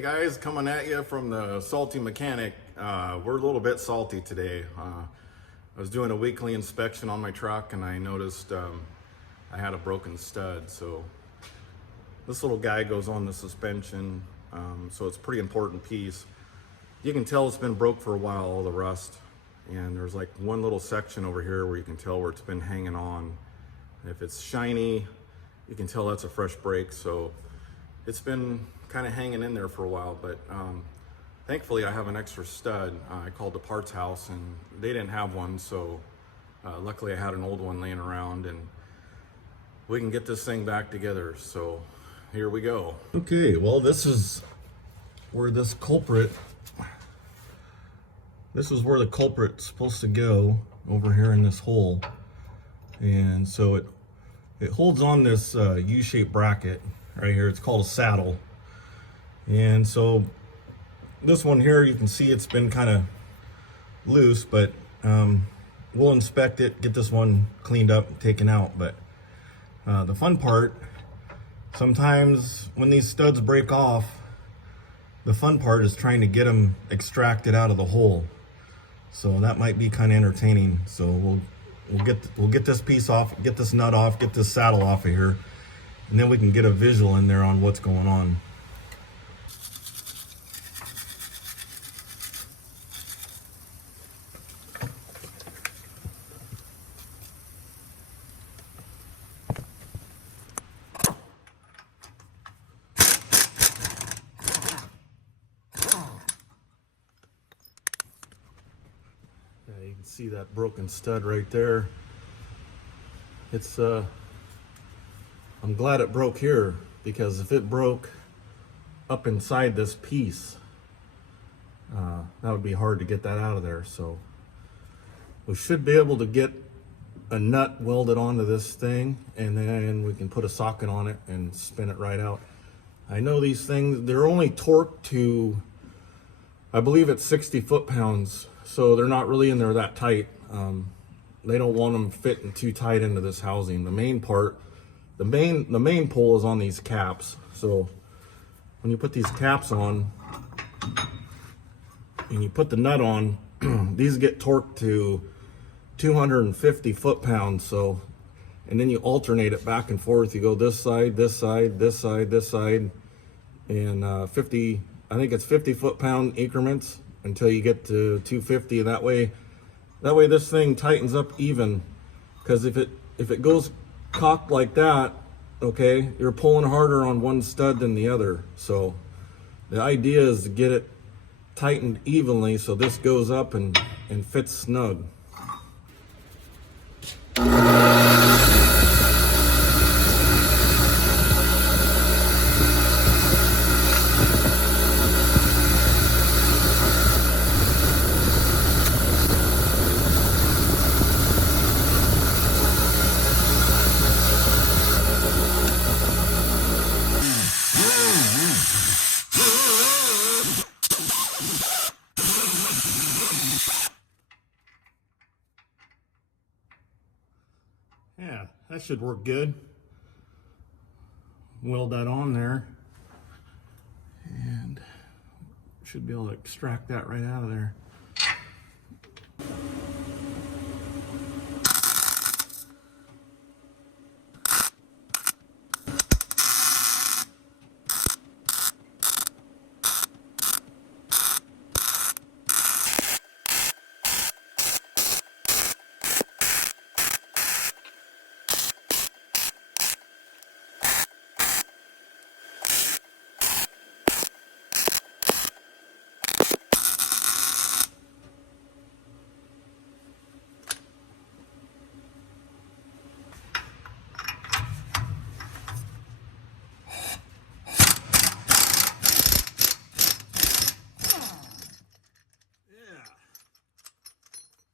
Hey guys, coming at you from the Salty Mechanic. We're a little bit salty today. I was doing a weekly inspection on my truck and I noticed I had a broken stud. So this little guy goes on the suspension, so it's a pretty important piece. You can tell it's been broke for a while, all the rust. And there's like one little section over here where you can tell where it's been hanging on. If it's shiny, you can tell that's a fresh break. So it's been kind of hanging in there for a while, but thankfully I have an extra stud. I called the parts house and they didn't have one, so luckily I had an old one laying around and we can get this thing back together. So here we go. Okay, well, this is where the culprit's supposed to go, over here in this hole. And so it holds on this U-shaped bracket right here. It's called a saddle. And so this one here, you can see it's been kind of loose, but we'll inspect it, get this one cleaned up, taken out. But the fun part, sometimes when these studs break off, the fun part is trying to get them extracted out of the hole. So that might be kind of entertaining. So we'll get this piece off, get this nut off, get this saddle off of here, and then we can get a visual in there on what's going on. You can see that broken stud right there. It's I'm glad it broke here, because if it broke up inside this piece, that would be hard to get that out of there. So we should be able to get a nut welded onto this thing, and then we can put a socket on it and spin it right out. I know these things, they're only torqued to, I believe it's 60 foot-pounds. So they're not really in there that tight. They don't want them fitting too tight into this housing. The main part, the main pull is on these caps. So when you put these caps on and you put the nut on, these get torqued to 250 foot-pounds. So, and then you alternate it back and forth. You go this side, this side, this side, this side, and I think it's 50 foot-pound increments until you get to 250. And that way this thing tightens up even, because if it goes cocked like that, okay, you're pulling harder on one stud than the other. So the idea is to get it tightened evenly so this goes up and fits snug. Yeah, that should work good. Weld that on there and should be able to extract that right out of there.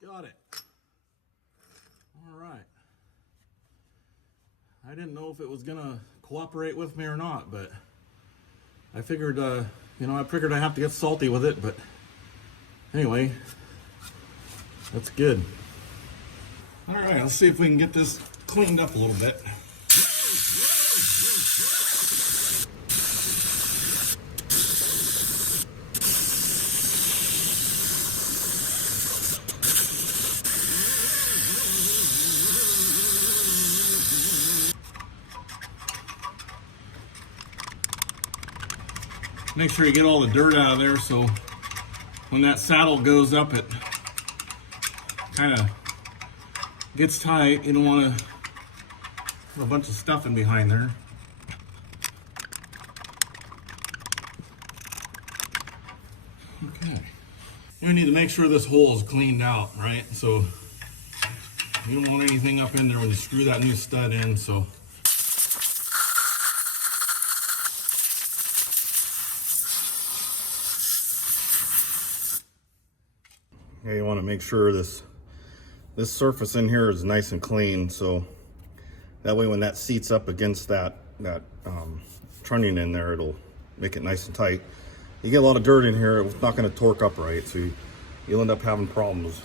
Got it. All right. I didn't know if it was gonna cooperate with me or not, but I figured, I figured I have to get salty with it, but anyway, that's good. All right, let's see if we can get this cleaned up a little bit. Make sure you get all the dirt out of there so when that saddle goes up, it kind of gets tight. You don't want to have a bunch of stuff in behind there. Okay. We need to make sure this hole is cleaned out, right? So you don't want anything up in there when you screw that new stud in. So yeah, you want to make sure this surface in here is nice and clean, so that way when that seats up against that trunnion in there, it'll make it nice and tight. You get a lot of dirt in here, it's not going to torque up right, so you'll end up having problems.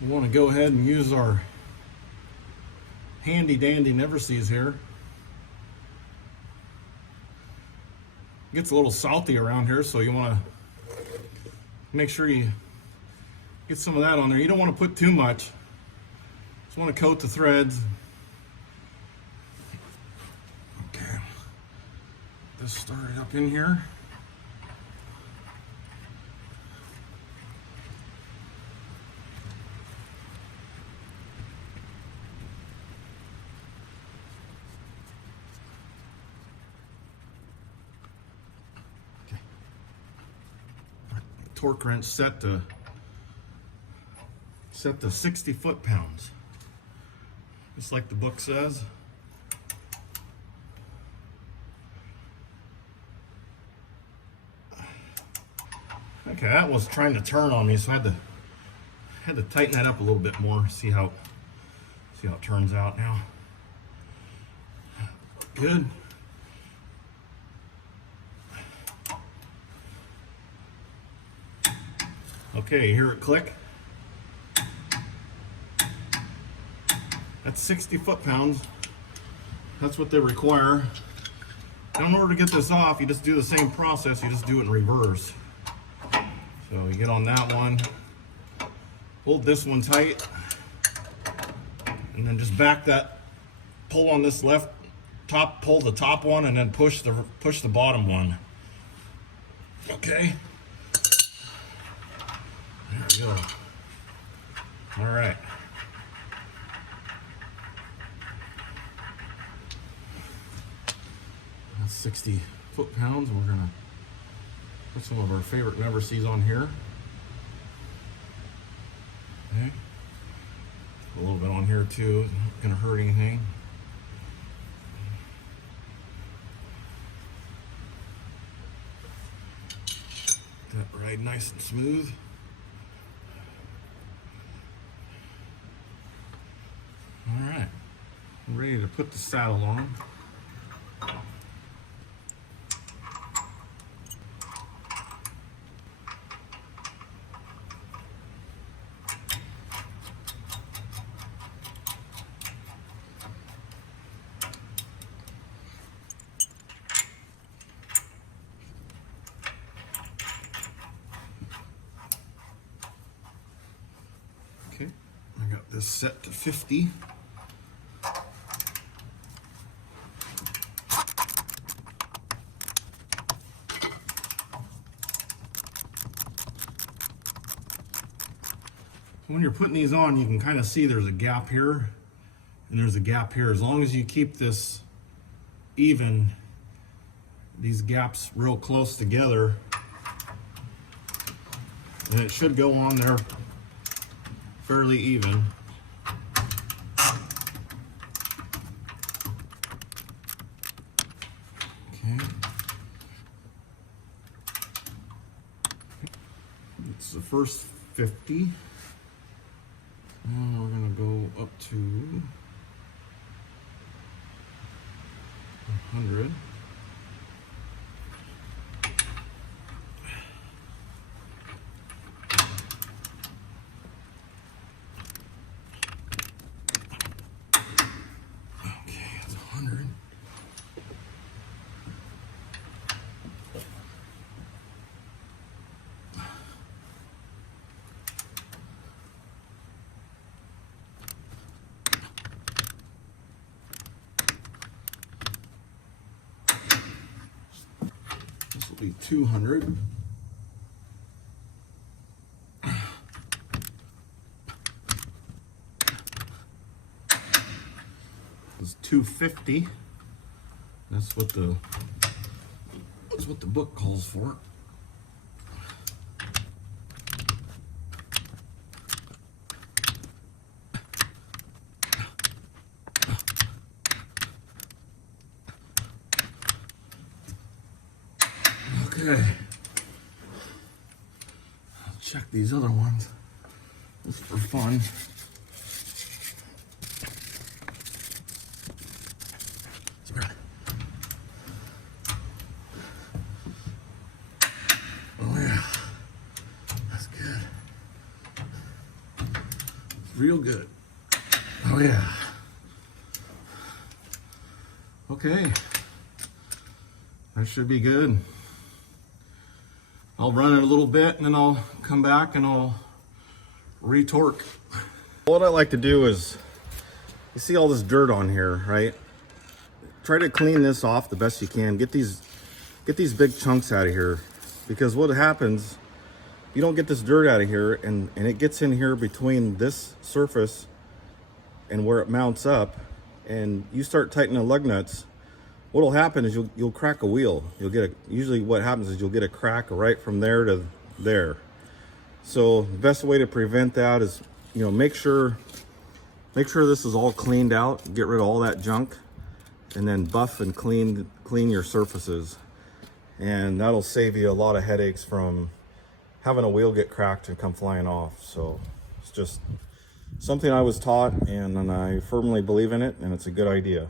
We want to go ahead and use our handy dandy Never-Seez here. It gets a little salty around here, so you want to make sure you get some of that on there. You don't want to put too much. Just want to coat the threads. Okay, this started up in here. Torque wrench set to 60 foot-pounds, just like the book says. Okay, that was trying to turn on me, so I had to tighten that up a little bit more. See how it turns out now. Good. Okay, you hear it click? That's 60 foot-pounds. That's what they require. Now, in order to get this off, you just do the same process, you just do it in reverse. So you get on that one, hold this one tight, and then just back that, pull on this left top, pull the top one, and then push the bottom one. Okay. There we go. All right. That's 60 foot-pounds. We're gonna put some of our favorite Never-Seez on here. Okay. A little bit on here too. Not gonna hurt anything. That ride nice and smooth. All right, I'm ready to put the saddle on. Okay, I got this set to 50. When you're putting these on, you can kind of see there's a gap here and there's a gap here. As long as you keep this even, these gaps real close together, and it should go on there fairly even. Okay. It's the first 50. And we're going to go up to 100. Okay, that's 100. This will be 200. It's 250. That's what the book calls for. Okay. I'll check these other ones just for fun. Oh yeah, that's good. Real good. Oh yeah. Okay. That should be good. I'll run it a little bit and then I'll come back and I'll re-torque. What I like to do is, you see all this dirt on here, right? Try to clean this off the best you can. Get these big chunks out of here, because what happens, you don't get this dirt out of here and it gets in here between this surface and where it mounts up, and you start tightening the lug nuts. What'll happen is you'll crack a wheel. Usually what happens is you'll get a crack right from there to there. So the best way to prevent that is, make sure this is all cleaned out, get rid of all that junk, and then buff and clean your surfaces. And that'll save you a lot of headaches from having a wheel get cracked and come flying off. So it's just something I was taught, and I firmly believe in it, and it's a good idea.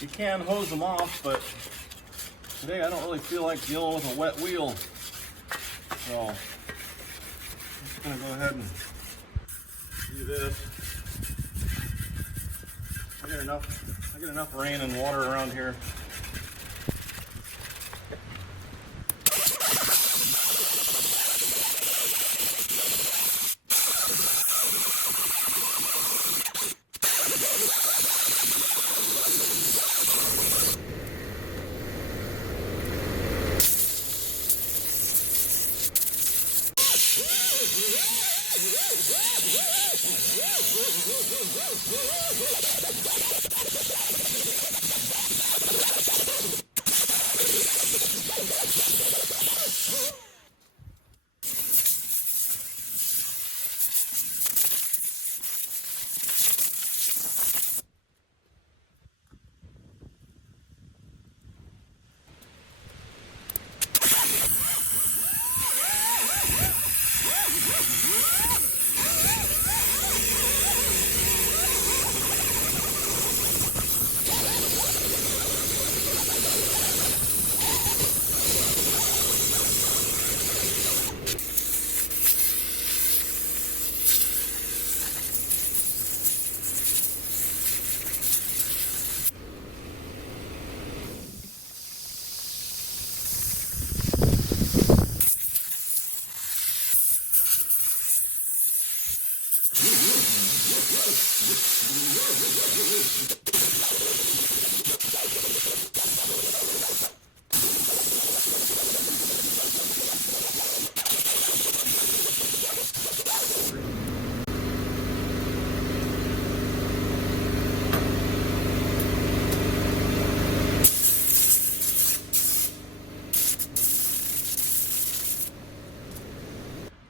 You can hose them off, but today I don't really feel like dealing with a wet wheel. So I'm just gonna go ahead and do this. I get enough rain and water around here.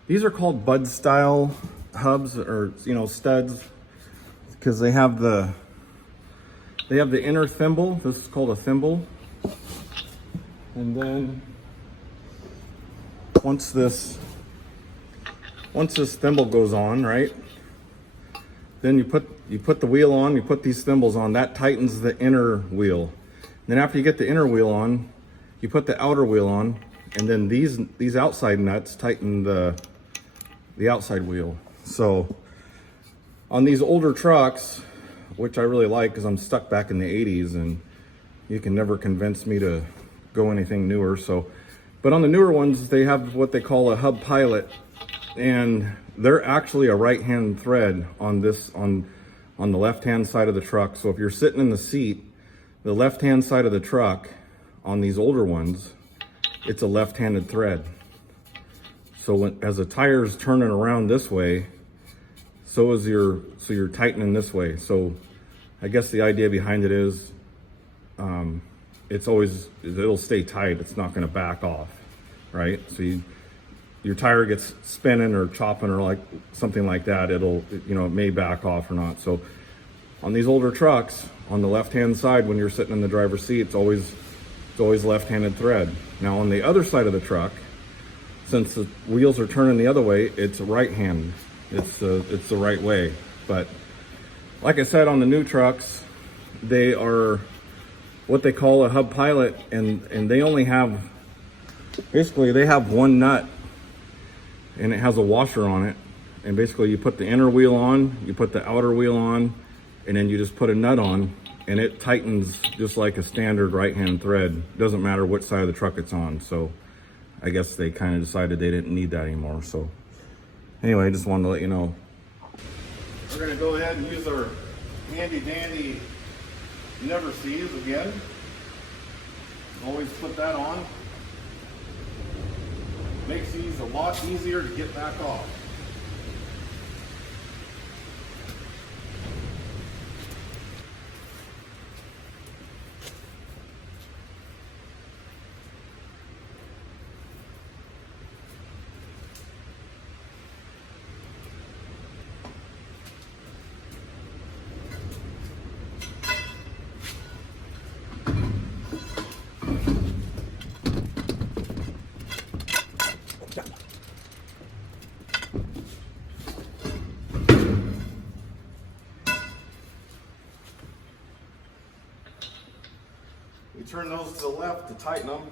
These are called Bud style hubs, or studs, because they have the inner thimble. This is called a thimble. And then once this thimble goes on, right, then you put you put the wheel on, you put these thimbles on, that tightens the inner wheel. Then after you get the inner wheel on, you put the outer wheel on, and then these outside nuts tighten the outside wheel. So on these older trucks, which I really like because I'm stuck back in the 80s and you can never convince me to go anything newer. So, but on the newer ones, they have what they call a hub pilot, and they're actually a right-hand thread on this, on the left-hand side of the truck. So if you're sitting in the seat, the left-hand side of the truck on these older ones, it's a left-handed thread. So as the tire's turning around this way, so you're tightening this way. So I guess the idea behind it is, it'll stay tight. It's not going to back off, right? So your tire gets spinning or chopping or like something like that. It may back off or not. So on these older trucks, on the left-hand side, when you're sitting in the driver's seat, it's always left-handed thread. Now on the other side of the truck, since the wheels are turning the other way, it's right-hand. It's the right way. But like I said, on the new trucks, they are what they call a hub pilot, and they only have, basically they have one nut, and it has a washer on it. And basically you put the inner wheel on, you put the outer wheel on, and then you just put a nut on, and it tightens just like a standard right-hand thread. Doesn't matter which side of the truck it's on. So I guess they kind of decided they didn't need that anymore. So anyway, I just wanted to let you know. We're gonna go ahead and use our handy dandy Never Sees again. Always put that on. Makes these a lot easier to get back off. We turn those to the left to tighten them.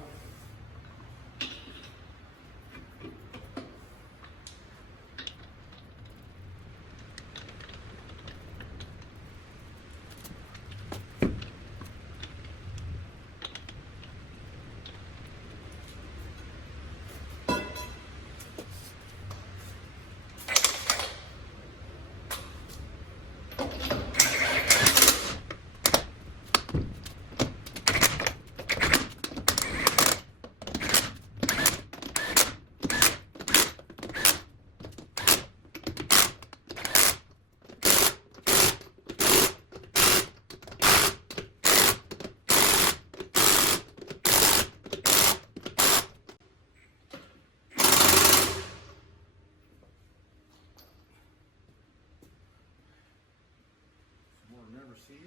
Never Sees.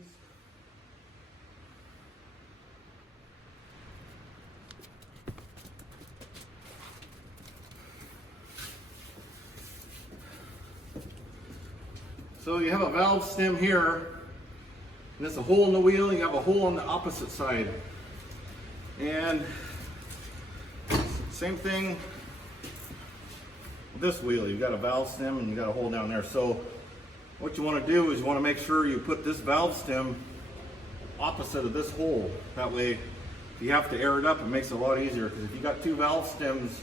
So you have a valve stem here, and there's a hole in the wheel, you have a hole on the opposite side. And same thing with this wheel, you've got a valve stem and you got a hole down there. So what you want to do is you want to make sure you put this valve stem opposite of this hole. That way, if you have to air it up, it makes it a lot easier. Because if you got two valve stems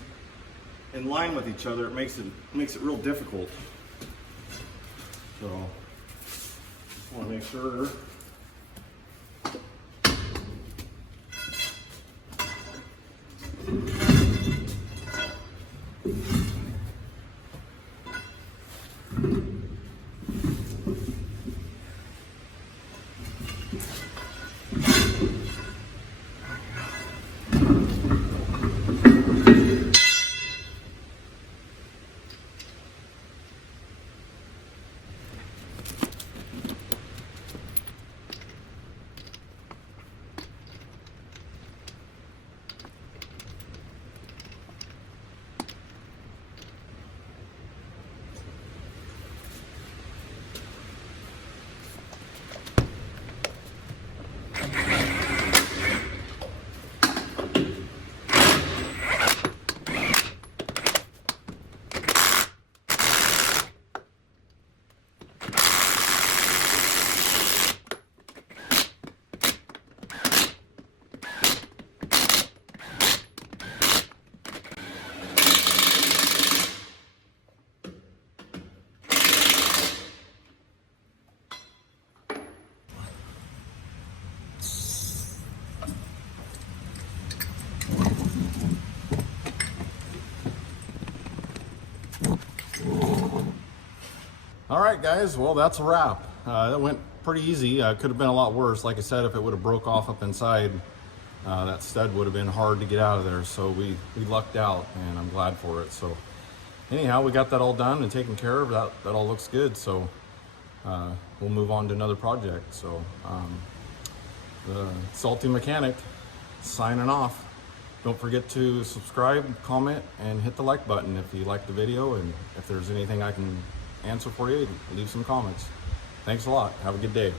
in line with each other, it makes it real difficult. So just want to make sure. All right, guys. Well, that's a wrap. That went pretty easy. Could have been a lot worse. Like I said, if it would have broke off up inside, that stud would have been hard to get out of there. So we lucked out, and I'm glad for it. So anyhow, we got that all done and taken care of. That all looks good. So we'll move on to another project. So the Salty Mechanic signing off. Don't forget to subscribe, comment, and hit the like button if you like the video, and if there's anything I can answer for you, leave some comments. Thanks a lot. Have a good day.